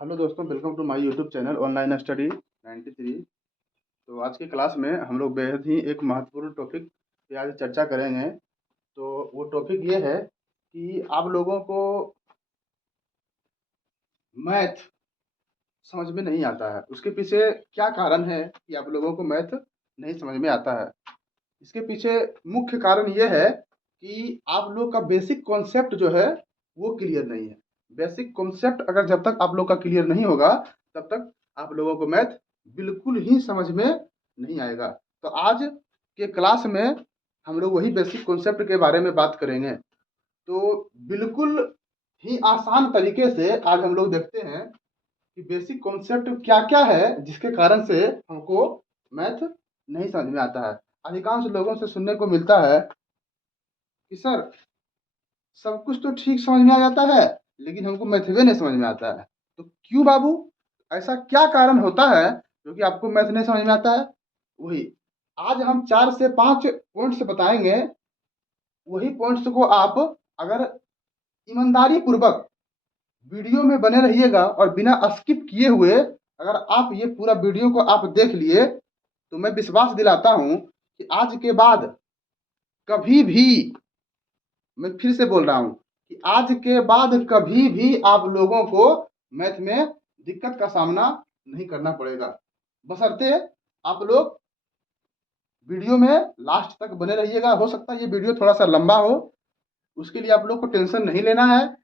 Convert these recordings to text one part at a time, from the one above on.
Hello दोस्तों, welcome to my YouTube channel online study 93। तो आज की क्लास में हम लोग बेहद ही एक महत्वपूर्ण टॉपिक पे आज चर्चा करेंगे। तो वो टॉपिक ये है कि आप लोगों को मैथ समझ में नहीं आता है। उसके पीछे क्या कारण है कि आप लोगों को मैथ नहीं समझ में आता है? इसके पीछे मुख्य कारण ये है कि आप लोग का बेसिक कॉन्सेप्ट जो है वो क्लियर नहीं है। बेसिक कॉन्सेप्ट अगर जब तक आप लोग का क्लियर नहीं होगा तब तक आप लोगों को मैथ बिल्कुल ही समझ में नहीं आएगा। तो आज के क्लास में हम लोग वही बेसिक कॉन्सेप्ट के बारे में बात करेंगे। तो बिल्कुल ही आसान तरीके से आज हम लोग देखते हैं कि बेसिक कॉन्सेप्ट क्या क्या है जिसके कारण से हमको मैथ नहीं समझ में आता है। अधिकांश लोगों से सुनने को मिलता है कि सर सब कुछ तो ठीक समझ में आ जाता है लेकिन हमको मैथवे नहीं समझ में आता है। तो क्यों बाबू, ऐसा क्या कारण होता है जो कि आपको मैथ नहीं समझ में आता है? वही आज हम 4 से 5 पॉइंट्स बताएंगे। वही पॉइंट्स को आप अगर ईमानदारी पूर्वक वीडियो में बने रहिएगा और बिना स्किप किए हुए अगर आप ये पूरा वीडियो को आप देख लिए तो मैं विश्वास दिलाता हूं कि आज के बाद कभी भी, मैं फिर से बोल रहा हूं कि आज के बाद कभी भी आप लोगों को मैथ में दिक्कत का सामना नहीं करना पड़ेगा। बशर्ते आप लोग वीडियो में लास्ट तक बने रहिएगा। हो सकता है ये वीडियो थोड़ा सा लंबा हो, उसके लिए आप लोग को टेंशन नहीं लेना है।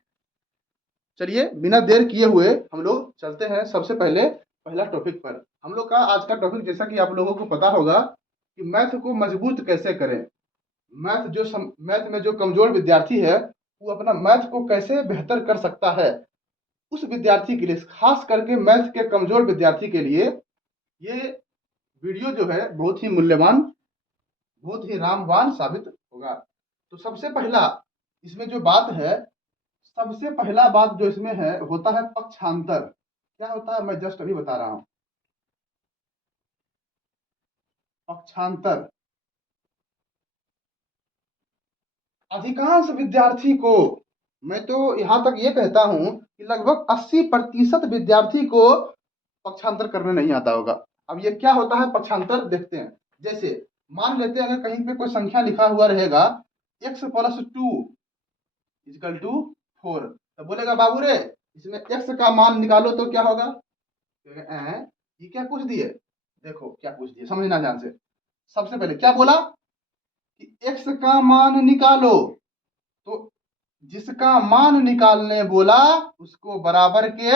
चलिए बिना देर किए हुए हम लोग चलते हैं सबसे पहले पहला टॉपिक पर। हम लोग का आज का टॉपिक, जैसा कि आप लोगों को पता होगा, कि मैथ को मजबूत कैसे करें। मैथ में जो कमजोर विद्यार्थी है वो अपना मैथ को कैसे बेहतर कर सकता है। उस विद्यार्थी के लिए, खास करके मैथ के कमजोर विद्यार्थी के लिए, ये वीडियो जो है बहुत ही मूल्यवान, बहुत ही रामबाण साबित होगा। तो सबसे पहला इसमें जो बात है, सबसे पहला बात जो इसमें है होता है पक्षांतर। क्या होता है मैं जस्ट अभी बता रहा हूं। पक्षांतर अधिकांश विद्यार्थी को, मैं तो यहां तक ये कहता हूं कि लगभग 80% विद्यार्थी को पक्षांतर करने नहीं आता होगा। अब ये क्या होता है पक्षांतर, देखते हैं। जैसे मान लेते हैं अगर कहीं पे कोई संख्या लिखा हुआ रहेगा x+2 इक्वल टू 4, तो बोलेगा बाबू रे इसमें x का मान निकालो तो क्या होगा? ये क्या पूछ दिए? देखो क्या पूछ दिए, समझना ध्यान से। सबसे पहले क्या बोला कि x का मान निकालो। तो जिसका मान निकालने बोला उसको बराबर के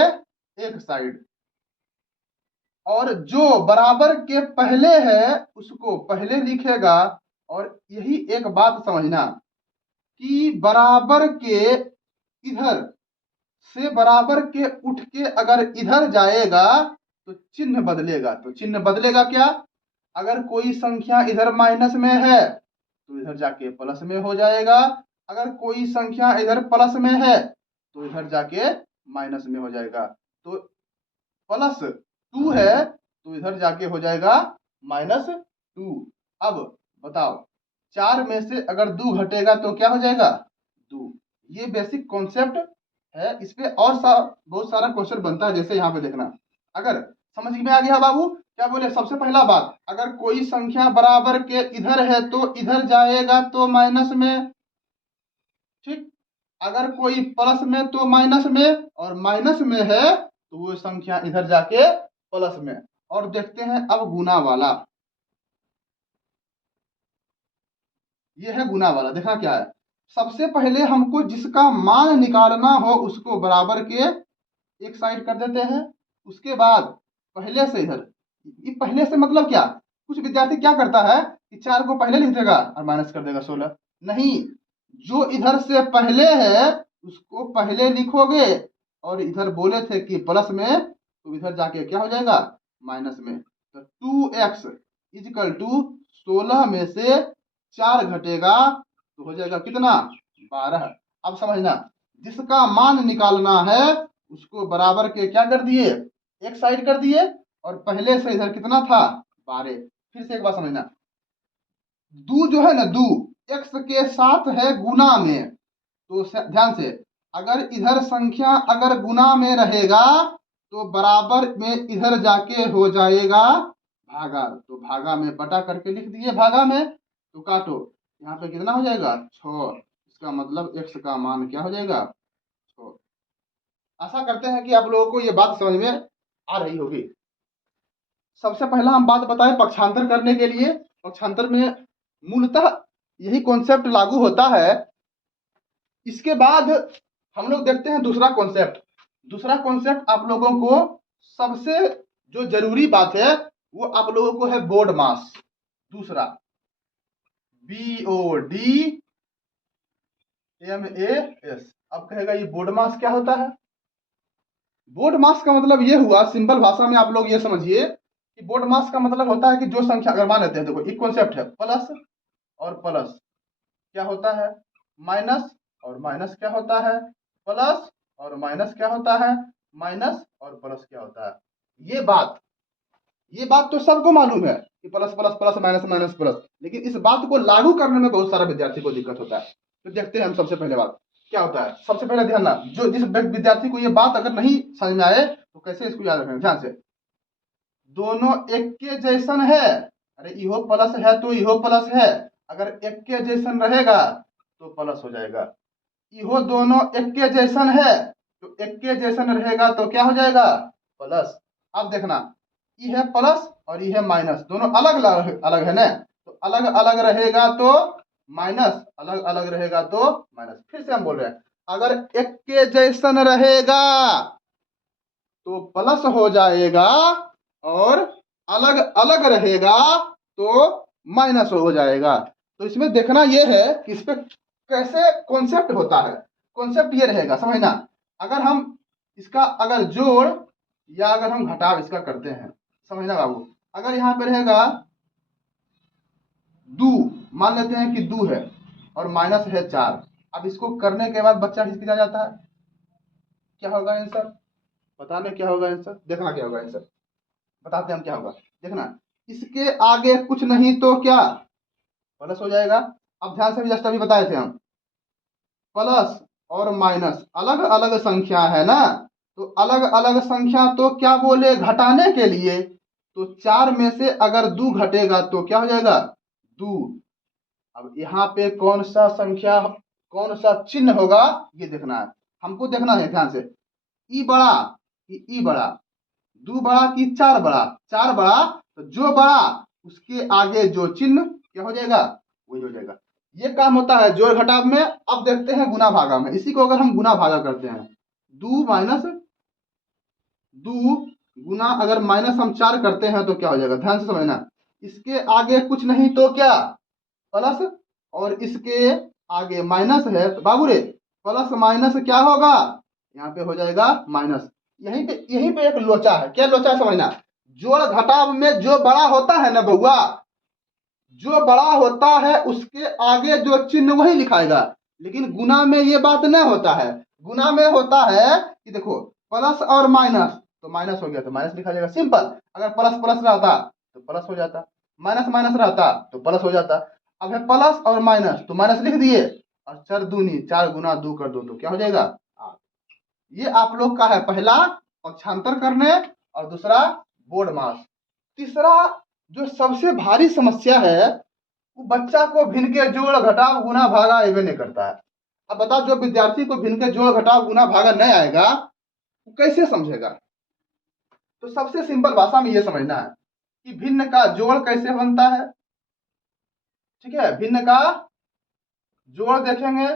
एक साइड, और जो बराबर के पहले है उसको पहले लिखेगा। और यही एक बात समझना कि बराबर के इधर से बराबर के उठ के अगर इधर जाएगा तो चिन्ह बदलेगा। तो चिन्ह बदलेगा क्या? अगर कोई संख्या इधर माइनस में है तो इधर जाके प्लस में हो जाएगा। अगर कोई संख्या इधर प्लस में है तो इधर जाके माइनस में हो जाएगा। तो +2 है तो इधर जाके हो जाएगा -2। अब बताओ, 4 में से अगर 2 घटेगा तो क्या हो जाएगा? 2। ये बेसिक कॉन्सेप्ट है। इस पे और बहुत सारा क्वेश्चन बनता है। जैसे यहाँ पे देखना, अगर समझ में आ गया बाबू, क्या बोले? सबसे पहला बात, अगर कोई संख्या बराबर के इधर है तो इधर जाएगा तो माइनस में, ठीक। अगर कोई प्लस में तो माइनस में, और माइनस में है तो वो संख्या इधर जाके प्लस में। और देखते हैं अब गुना वाला। ये है गुना वाला, देखना क्या है। सबसे पहले हमको जिसका मान निकालना हो उसको बराबर के एक साइड कर देते हैं। उसके बाद पहले से इधर, ये पहले से मतलब क्या? कुछ विद्यार्थी क्या करता है कि 4 को पहले लिख देगा और माइनस कर देगा 16। नहीं, जो इधर से पहले है उसको पहले लिखोगे, और इधर बोले थे कि प्लस में, तो इधर जाके क्या हो जाएगा? माइनस में। तो 2x इजिकल टू 16 में से 4 घटेगा तो हो जाएगा कितना? 12। अब समझना, जिसका मान निकालना है उसको बराबर के क्या कर दिए? एक साइड कर दिए, और पहले से इधर कितना था? 12। फिर से एक बात समझना, दू जो है ना, दू एक्स के साथ है गुना में। तो ध्यान से, अगर इधर संख्या अगर गुना में रहेगा तो बराबर में इधर जाके हो जाएगा भागा, तो भागा में बटा करके लिख दिए, भागा में तो काटो, यहाँ पे कितना हो जाएगा 6। इसका मतलब x का मान क्या हो जाएगा 6। आशा करते हैं कि आप लोगों को ये बात समझ में आ रही होगी। सबसे पहला हम बात बताएं पक्षांतर करने के लिए। पक्षांतर में मूलतः यही कॉन्सेप्ट लागू होता है। इसके बाद हम लोग देखते हैं दूसरा कॉन्सेप्ट। दूसरा कॉन्सेप्ट आप लोगों को सबसे जो जरूरी बात है वो आप लोगों को है बोर्ड मास। दूसरा BODMAS। अब कहेगा ये बोर्ड मास क्या होता है? बोर्ड मास का मतलब ये हुआ, सिंपल भाषा में आप लोग ये समझिए कि बोर्ड मास का मतलब होता है कि जो संख्या, अगर मान लेते हैं, देखो एक कॉन्सेप्ट है प्लस और प्लस क्या होता है माइनस, और माइनस क्या होता है प्लस, और माइनस क्या होता है माइनस, और प्लस क्या होता है। ये बात तो सबको मालूम है कि plus plus plus minus minus plus, लेकिन इस बात को लागू करने में बहुत सारा विद्यार्थी को दिक्कत होता है। तो देखते हैं हम सबसे पहले बात क्या होता है। सबसे पहले ध्यान ना, जो जिस विद्यार्थी को ये बात अगर नहीं समझ में आए तो कैसे इसको याद रखें ध्यान से। दोनों एक के जैसन है, अरे इहो प्लस है तो इहो प्लस है, अगर एक के जैसन रहेगा तो प्लस हो जाएगा। इहो दोनों एक के जैसन है तो एक के जैसन रहेगा तो क्या हो जाएगा प्लस। अब देखना ये है प्लस और ये है माइनस, दोनों अलग अलग है ना, तो अलग अलग रहेगा तो माइनस, अलग अलग रहेगा तो माइनस। फिर से हम बोल रहे हैं अगर एक के जैसन रहेगा तो प्लस हो जाएगा, और अलग अलग रहेगा तो माइनस हो जाएगा। तो इसमें देखना यह है कि इस पे कैसे कॉन्सेप्ट होता है। कॉन्सेप्ट ये रहेगा समझना, अगर हम इसका अगर जोड़ या अगर हम घटाव इसका करते हैं, समझना बाबू, अगर यहाँ पे रहेगा दू, मान लेते हैं कि दू है और माइनस है 4। अब इसको करने के बाद बच्चा हिचकिचा जाता है, क्या होगा आंसर बताने, क्या होगा आंसर, देखना क्या होगा आंसर, बताते हैं हम क्या होगा। देखना इसके आगे कुछ नहीं तो क्या प्लस हो जाएगा। अब ध्यान से भी जस्ट अभी बताए थे हम, प्लस और माइनस अलग अलग संख्या है ना, तो अलग अलग संख्या तो क्या बोले घटाने के लिए, तो 4 में से अगर 2 घटेगा तो क्या हो जाएगा 2। अब यहाँ पे कौन सा संख्या, कौन सा चिन्ह होगा ये देखना है, हमको देखना है ध्यान से। ई बड़ा कि ई बड़ा, 2 बड़ा कि 4 बड़ा, 4 बड़ा, तो जो बड़ा उसके आगे जो चिन्ह क्या हो जाएगा वही हो जाएगा। ये काम होता है जोड़ घटाव में। अब देखते हैं गुना भागा में, इसी को अगर हम गुना भागा करते हैं, 2 माइनस 2 गुना अगर माइनस हम 4 करते हैं तो क्या हो जाएगा, ध्यान से समझना। इसके आगे कुछ नहीं तो क्या प्लस, और इसके आगे माइनस है तो बाबू रे प्लस माइनस क्या होगा यहाँ पे हो जाएगा माइनस। यहीं पे एक लोचा है, क्या लोचा है समझना। जोड़ घटाव में जो बड़ा होता है ना बउआ, जो बड़ा होता है उसके आगे जो चिन्ह वही लिखाएगा, लेकिन गुना में ये बात नहीं होता है। गुना में होता है कि देखो प्लस और माइनस, तो माइनस हो गया तो माइनस लिखा जाएगा सिंपल। अगर प्लस प्लस रहता तो प्लस हो जाता, माइनस माइनस रहता तो प्लस हो जाता। अब है प्लस और माइनस तो माइनस लिख दिए, और 4 दूनी 4 गुना 2 कर दो तो क्या हो जाएगा 8। ये आप लोग का है पहला पक्षांतर करने, और दूसरा बोर्ड मास। तीसरा जो सबसे भारी समस्या है वो बच्चा को भिन्न के जोड़ घटाव गुना भागा एवे नहीं करता है। अब बताओ जो विद्यार्थी को भिन्न के जोड़ घटाव गुना भागा नहीं आएगा वो कैसे समझेगा। तो सबसे सिंपल भाषा में ये समझना है कि भिन्न का जोड़ कैसे बनता है। ठीक है, भिन्न का जोड़ देखेंगे,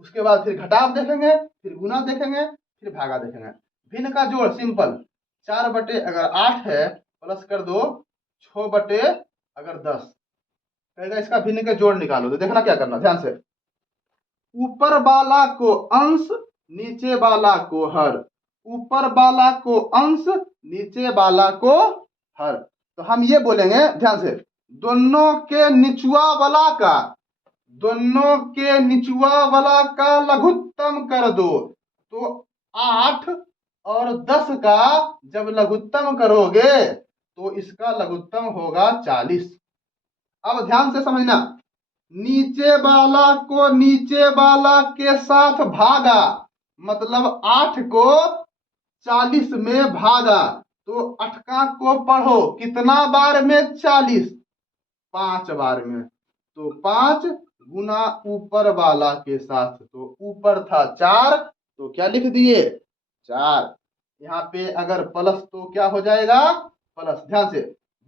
उसके बाद फिर घटाव देखेंगे, फिर गुना देखेंगे, फिर भागा देखेंगे। भिन्न का जोड़ सिंपल 4 बटे अगर 8 है प्लस कर दो 6 बटे अगर 10, कहेगा इसका भिन्न का जोड़ निकालो। तो देखना क्या करना ध्यान से, ऊपर वाला को अंश नीचे वाला को हर, ऊपर वाला को अंश नीचे वाला को हर। तो हम ये बोलेंगे ध्यान से, दोनों के निचुआ वाला का, दोनों के निचुआ वाला का लघुत्तम कर दो। तो 8 और 10 का जब लघुत्तम करोगे तो इसका लघुत्तम होगा 40। अब ध्यान से समझना, नीचे वाला को नीचे वाला के साथ भागा, मतलब 8 को 40 में भागा, तो अठका को पढ़ो कितना बार में 40, 5 बार में। तो 5 गुना ऊपर वाला के साथ, तो ऊपर था 4 तो क्या लिख दिए 4। यहाँ पे अगर प्लस तो क्या हो जाएगा प्लस। ध्यान से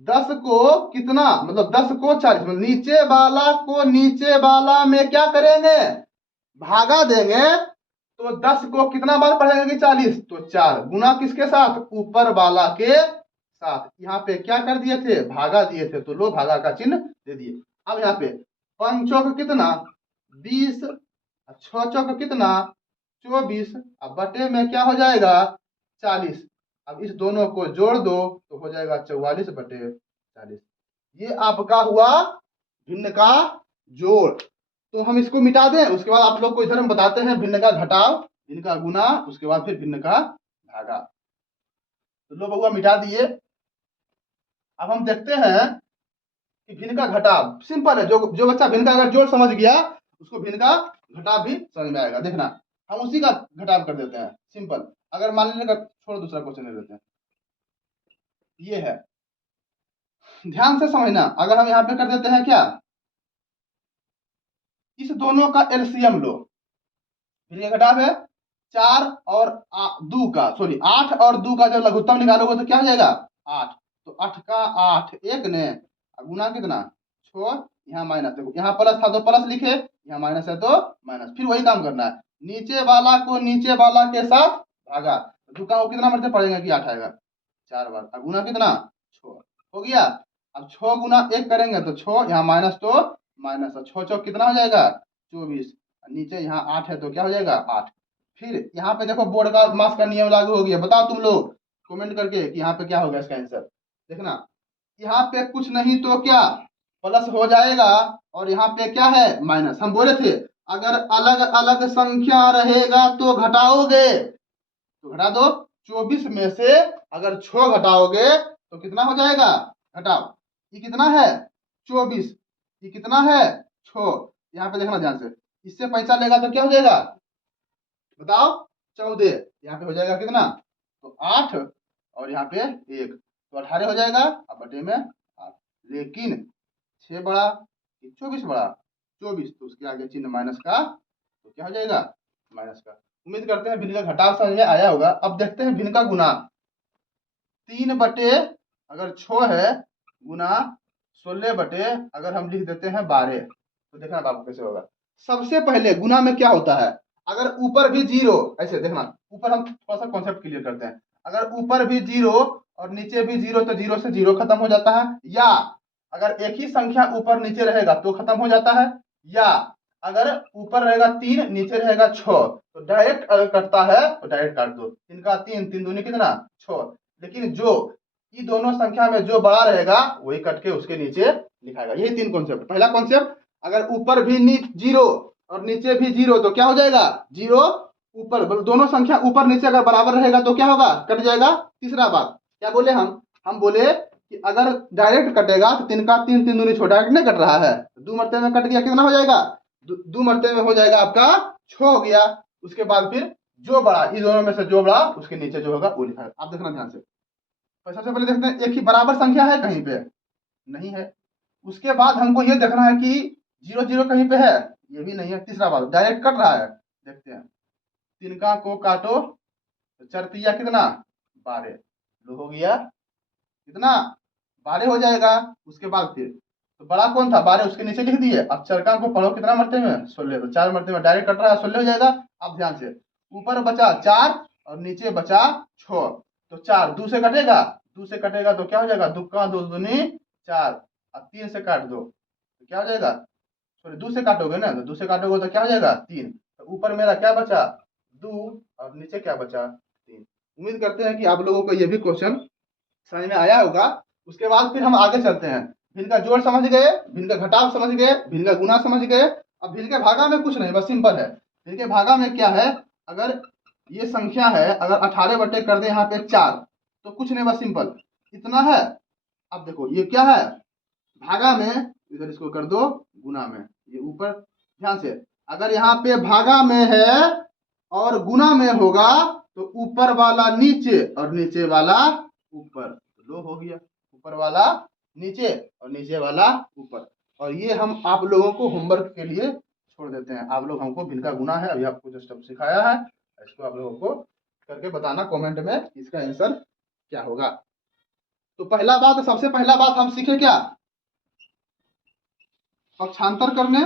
10 को कितना मतलब 10 को 40 मतलब नीचे वाला को नीचे वाला में क्या करेंगे भागा देंगे। तो 10 को कितना बार पढ़ेंगे कि 40, तो 4 गुना किसके साथ ऊपर वाला के साथ। यहाँ पे क्या कर दिए थे भागा दिए थे, तो लो भागा का चिन्ह दे दिए। अब यहाँ पे 5 चौक कितना 20, 6 चौक कितना 24, अब बटे में क्या हो जाएगा 40। अब इस दोनों को जोड़ दो तो हो जाएगा 44 बटे 40। ये आपका हुआ भिन्न का जोड़। तो हम इसको मिटा दें, उसके बाद आप लोग को इधर हम बताते हैं भिन्न का घटाव, भिन्न का गुना, उसके बाद फिर भिन्न का भागा। तो लो बउआ मिटा दिए। अब हम देखते हैं कि भिन्न का घटाव सिंपल है। जो जो बच्चा भिन्न का अगर जोड़ समझ गया उसको भिन्न का घटाव भी समझ में आएगा। देखना हम उसी का घटाव कर देते हैं सिंपल। अगर मान लीजिए छोड़ो दूसरा क्वेश्चन ले लेते हैं, ये है ध्यान से समझना। अगर हम यहाँ पे कर देते हैं क्या इस दोनों का एलसीएम लो, भिन्न का घटाव है 4 और 2 का, सॉरी 8 और 2 का जब लघुत्तम निकालोगे तो क्या हो जाएगा 8। तो 8 का 8 एक ने गुना कितना 6, यहाँ माइनस, देखो यहाँ प्लस था तो प्लस लिखे, यहाँ माइनस है तो माइनस। फिर वही काम करना है, नीचे वाला को नीचे वाला के साथ भागा, दो का वो कितना मरते पड़ेगा कि 8 आएगा 4 बार, अब गुना कितना 6 हो गया। अब 6 गुना 1 करेंगे तो 6, यहाँ माइनस तो माइनस, 6 चौक कितना हो जाएगा 24, नीचे यहाँ 8 है तो क्या हो जाएगा 8। फिर यहाँ पे देखो बोर्ड का मास का नियम लागू हो गया। बताओ तुम लोग कमेंट करके कि यहाँ पे क्या होगा इसका आंसर। देखना यहाँ पे कुछ नहीं तो क्या प्लस हो जाएगा और यहाँ पे क्या है माइनस। हम बोले थे अगर अलग अलग संख्या रहेगा तो घटाओगे, तो घटा दो 24 में से अगर 6 घटाओगे तो कितना हो जाएगा घटाओ, ये कितना है 24, ये कितना है 6। यहाँ पे देखना ध्यान से, इससे पैसा लेगा तो क्या हो जाएगा बताओ 14, यहाँ पे हो जाएगा कितना तो 8 और यहाँ पे 1 तो 18 हो जाएगा। अब बटे में 8, लेकिन 6 बड़ा 24 बड़ा 24, तो उसके आगे चिन्ह माइनस का, तो क्या हो जाएगा माइनस का। उम्मीद करते हैं भिन्न का घटाव समझ में आया होगा। अब देखते हैं भिन्न का गुना। 3 बटे अगर 6 है गुना 16 बटे अगर हम लिख देते हैं 12, तो देखना बाबू कैसे होगा। सबसे पहले गुना में क्या होता है, अगर ऊपर भी 0, ऐसे देखना ऊपर हम थोड़ा सा कॉन्सेप्ट क्लियर करते हैं। अगर ऊपर भी 0 और नीचे भी 0 तो 0 से 0 खत्म हो जाता है, या अगर एक ही संख्या ऊपर नीचे रहेगा तो खत्म हो जाता है, या अगर ऊपर रहेगा 3 नीचे रहेगा 6 तो डायरेक्ट अगर कटता है तो डायरेक्ट काट दो। 3 का 3, 3 दूनी कितना 6। लेकिन जो ये दोनों संख्या में जो बड़ा रहेगा वही कट के उसके नीचे लिखाएगा। यही 3 कॉन्सेप्ट। पहला कॉन्सेप्ट अगर ऊपर भी 0 और नीचे भी 0 तो क्या हो जाएगा 0 ऊपर, दोनों संख्या ऊपर नीचे अगर बराबर रहेगा तो क्या होगा कट जाएगा। तीसरा बात क्या बोले हम बोले कि अगर डायरेक्ट कटेगा तो 3 का 3, 3 दूनी 6 डायरेक्ट नहीं कट रहा है, 2 मरते में कट गया, कितना हो जाएगा 2 मरते में हो जाएगा आपका 6 हो गया। उसके बाद फिर जो बड़ा इन दोनों में से जो बड़ा उसके नीचे जो होगा वो लिखा है। आप देखना ध्यान से। तो सबसे पहले देखते हैं एक ही बराबर संख्या है कहीं पे नहीं है। उसके बाद हमको ये देखना है कि 0 0 कहीं पे है, ये भी नहीं है। तीसरा बात डायरेक्ट कट रहा है, देखते हैं 3 का को काटो तो 4 तिया कितना 12, लो हो गया कितना 12 हो जाएगा। उसके बाद फिर तो बड़ा कौन था 12, उसके नीचे लिख दिए। अब चरका को पढ़ो कितना मरते में 16, तो 4 मरते में डायरेक्ट कट रहा है 16 हो जाएगा। अब ध्यान से ऊपर बचा 4 और नीचे बचा 6, तो 4 2 से कटेगा, 2 से कटेगा तो क्या हो जाएगा 2 का 2 दूनी 4, अब 3 से काट दो तो क्या हो जाएगा, सॉरी 2 से काटोगे ना, तो 2 से काटोगे तो क्या हो जाएगा 3। तो ऊपर मेरा क्या बचा 2 और नीचे क्या बचा 3। उम्मीद करते हैं कि आप लोगों को ये भी क्वेश्चन समझ में आया होगा। उसके बाद फिर हम आगे चलते हैं। भिन्न का जोड़ समझ गए, भिन्न का घटाव समझ गए, भिन्न का गुना समझ गए। अब भिन्न के भागा में कुछ नहीं, बस सिंपल है। भिन्न के भागा में क्या है, अगर ये संख्या है अगर 18 बटे कर दे यहाँ पे 4 तो कुछ नहीं, बस सिंपल इतना है। अब देखो ये क्या है भागा में, इधर इसको कर दो गुना में, ये ऊपर ध्यान से अगर यहाँ पे भागा में है और गुना में होगा तो ऊपर वाला नीचे और नीचे वाला ऊपर, तो लो हो गया। ऊपर वाला नीचे और नीचे वाला ऊपर। और ये हम आप लोगों को होमवर्क के लिए छोड़ देते हैं। आप लोग हमको भिन्न का गुना है, अभी आपको जो स्टेप सिखाया है, इसको आप लोगों को करके बताना कमेंट में इसका आंसर क्या होगा। तो पहला बात, सबसे पहला बात हम सीखे क्या, पक्षांतर करने।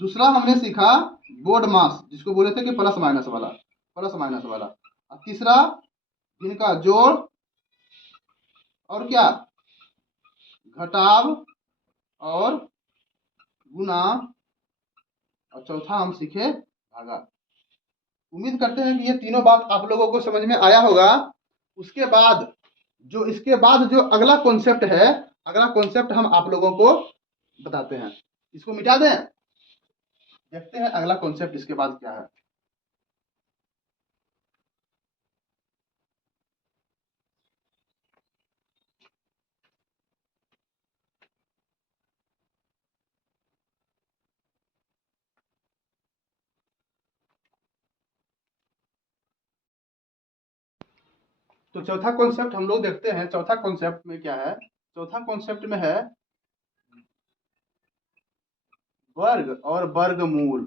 दूसरा हमने सीखा बोर्ड मास, जिसको बोले थे कि प्लस माइनस वाला, प्लस माइनस वाला। और तीसरा इनका जोड़ और क्या, घटाव और गुना। और चौथा हम सीखे भागा। उम्मीद करते हैं कि ये तीनों बात आप लोगों को समझ में आया होगा। उसके बाद जो इसके बाद जो अगला कॉन्सेप्ट है, अगला कॉन्सेप्ट हम आप लोगों को बताते हैं। इसको मिटा दें, देखते हैं अगला कॉन्सेप्ट इसके बाद क्या है। तो चौथा कॉन्सेप्ट हम लोग देखते हैं। चौथा कॉन्सेप्ट में क्या है, चौथा कॉन्सेप्ट में है वर्ग और वर्गमूल।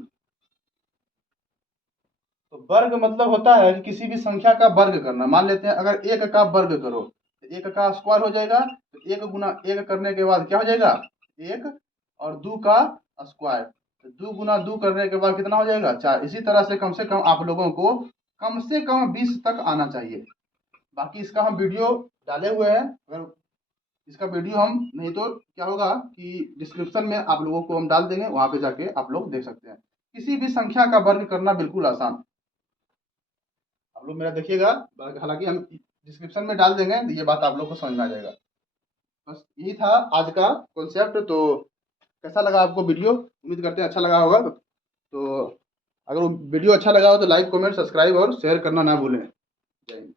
तो वर्ग मतलब होता है कि किसी भी संख्या का वर्ग करना। मान लेते हैं अगर एक का वर्ग करो तो एक का स्क्वायर हो जाएगा। तो एक गुना एक करने के बाद क्या हो जाएगा, एक, और दो का स्क्वायर, तो दो गुना दो करने के बाद कितना हो जाएगा, चार। इसी तरह से कम आप लोगों को कम से कम 20 तक आना चाहिए। बाकी इसका हम वीडियो डाले हुए हैं, अगर इसका वीडियो हम नहीं तो क्या होगा कि डिस्क्रिप्शन में आप लोगों को हम डाल देंगे, वहां पे जाके आप लोग देख सकते हैं। किसी भी संख्या का वर्ग करना बिल्कुल आसान। आप लोग मेरा देखिएगा, हालांकि हम डिस्क्रिप्शन में डाल देंगे, तो ये बात आप लोग को समझ में आ जाएगा। बस यही था आज का कॉन्सेप्ट। तो कैसा लगा आपको वीडियो, उम्मीद करते हैं अच्छा लगा होगा। तो अगर वो वीडियो अच्छा लगा हो तो लाइक कमेंट सब्सक्राइब और शेयर करना ना भूलें। जय हिंद।